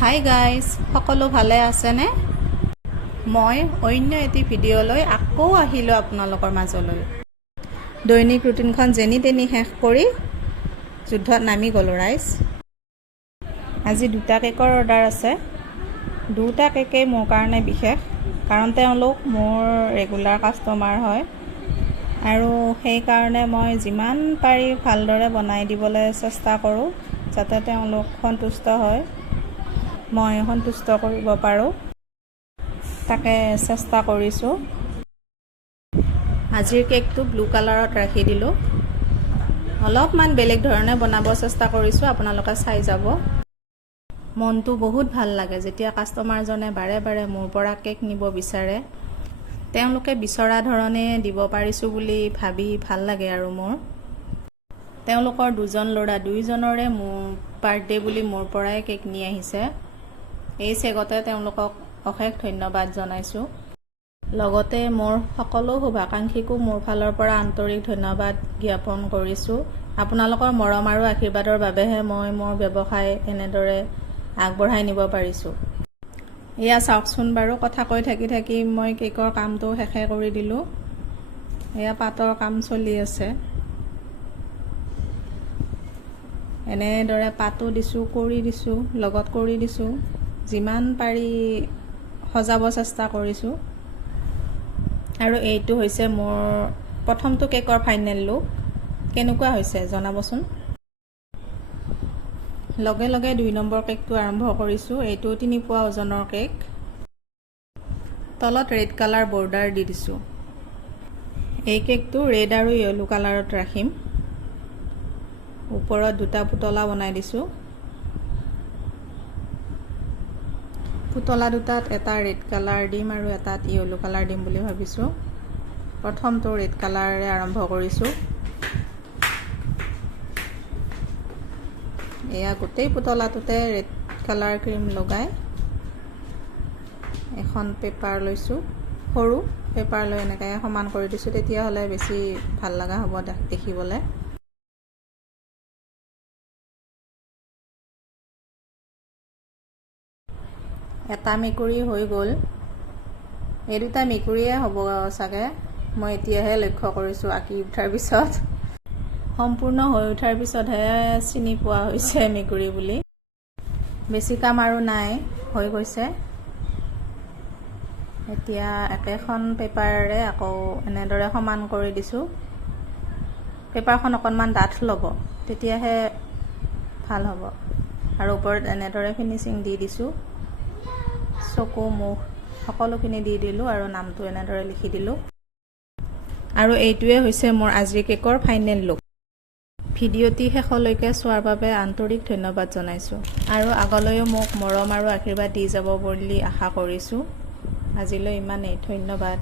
Hi guys, সকলো ভালে আছেনে? মই অন্য এটি ভিডিঅ' লৈ আকৌ আহিলোঁ আপোনালোকৰ মাজলৈ। দৈনিক ৰুটিনখন যেনি তেনি শেষ কৰি যুদ্ধত নামি গ'লোঁ ৰাইজ। আজি 2টা কেকৰ অৰ্ডাৰ আছে। 2টা কেকেই মোৰ কাৰণে বিশেষ, কাৰণ তেওঁলোক মোৰ ৰেগুলাৰ কাষ্টমাৰ হয় আৰু সেইকাৰণে মই যিমান পাৰি ভালদৰে বনাই দিবলৈ চেষ্টা কৰোঁ যাতে তেওঁলোক সন্তুষ্ট হয়, মই সন্তুষ্ট কৰিব পাৰোঁ, তাকে চেষ্টা কৰিছোঁ। আজিৰ কেকটো ব্লু কালাৰত ৰাখি দিলোঁ। অলপমান বেলেগ ধৰণে বনাব চেষ্টা কৰিছোঁ, আপোনালোকে চাই যাব। মনটো বহুত ভাল লাগে যেতিয়া কাষ্টমাৰজনে বাৰে বাৰে মোৰ পৰা কেক নিব বিচাৰে। তেওঁলোকে বিচৰা ধৰণে দিব পাৰিছোঁ বুলি ভাবি ভাল লাগে আৰু মোৰ। তেওঁলোকৰ 2জন ল'ৰা, 2জনৰে মোৰ বাৰ্থডে বুলি মোৰ পৰাই কেক নি আহিছে। এই চেগতে তেওঁলোকক অশেষ ধন্যবাদ জনাইছোঁ। লগতে মোৰ সকলো শুভাকাংক্ষীকো মোৰ ফালৰ পৰা আন্তৰিক ধন্যবাদ জ্ঞাপন কৰিছোঁ। আপোনালোকৰ মৰম আৰু আশীৰ্বাদৰ বাবেহে মই মোৰ ব্যৱসায় এনেদৰে আগবঢ়াই নিব পাৰিছোঁ। এয়া চাওকচোন বাৰু, কথা কৈ থাকি থাকি মই কেকৰ কামটো শেষে কৰি দিলোঁ। এয়া পাতৰ কাম চলি আছে। এনেদৰে পাতো দিছোঁ, কৰি দিছোঁ, লগত কৰি দিছোঁ। যিমান পাৰি সজাব চেষ্টা কৰিছোঁ। আৰু এইটো হৈছে মোৰ প্ৰথমটো কেকৰ ফাইনেল লুক। কেনেকুৱা হৈছে জনাবচোন। লগে লগে 2 নম্বৰ কেকটো আৰম্ভ কৰিছোঁ। এইটো 3 পোৱা ওজনৰ কেক। তলত ৰেড কালাৰ বৰ্ডাৰ দি দিছোঁ। এই কেকটো ৰেড আৰু য়েলো কালাৰত ৰাখিম। ওপৰত 2টা পুতলা বনাই দিছোঁ। পুতলা 2টাত এটা ৰেড কালাৰ দিম আৰু এটাত য়েলো কালাৰ দিম বুলি ভাবিছোঁ। প্ৰথমটো ৰেড কালাৰেৰে আৰম্ভ কৰিছোঁ। এয়া গোটেই পুতলাটোতে ৰেড কালাৰ ক্ৰীম লগাই এখন পেপাৰ লৈছোঁ। সৰু পেপাৰ লৈ এনেকৈ সমান কৰি দিছোঁ, তেতিয়াহ'লে বেছি ভাল লগা হ'ব দেখিবলৈ। এটা মেকুৰী হৈ গ'ল। এই 2টা মেকুৰীয়ে হ'ব চাগে, মই এতিয়াহে লক্ষ্য কৰিছোঁ আঁকি উঠাৰ পিছত। সম্পূৰ্ণ হৈ উঠাৰ পিছতহে চিনি পোৱা হৈছে মেকুৰী বুলি। বেছি কাম আৰু নাই, হৈ গৈছে। এতিয়া একেখন পেপাৰেৰে আকৌ এনেদৰে সমান কৰি দিছোঁ। পেপাৰখন অকণমান ডাঠ ল'ব, তেতিয়াহে ভাল হ'ব। আৰু ওপৰত এনেদৰে ফিনিচিং দি দিছোঁ। চকু মুখ সকলোখিনি দি দিলোঁ আৰু নামটো এনেদৰে লিখি দিলোঁ। আৰু এইটোৱে হৈছে মোৰ আজিৰ কেকৰ ফাইনেল লুক। ভিডিঅ'টি শেষলৈকে চোৱাৰ বাবে আন্তৰিক ধন্যবাদ জনাইছোঁ আৰু আগলৈও মোক মৰম আৰু আশীৰ্বাদ দি যাব বুলি আশা কৰিছোঁ। আজিলৈ ইমানেই, ধন্যবাদ।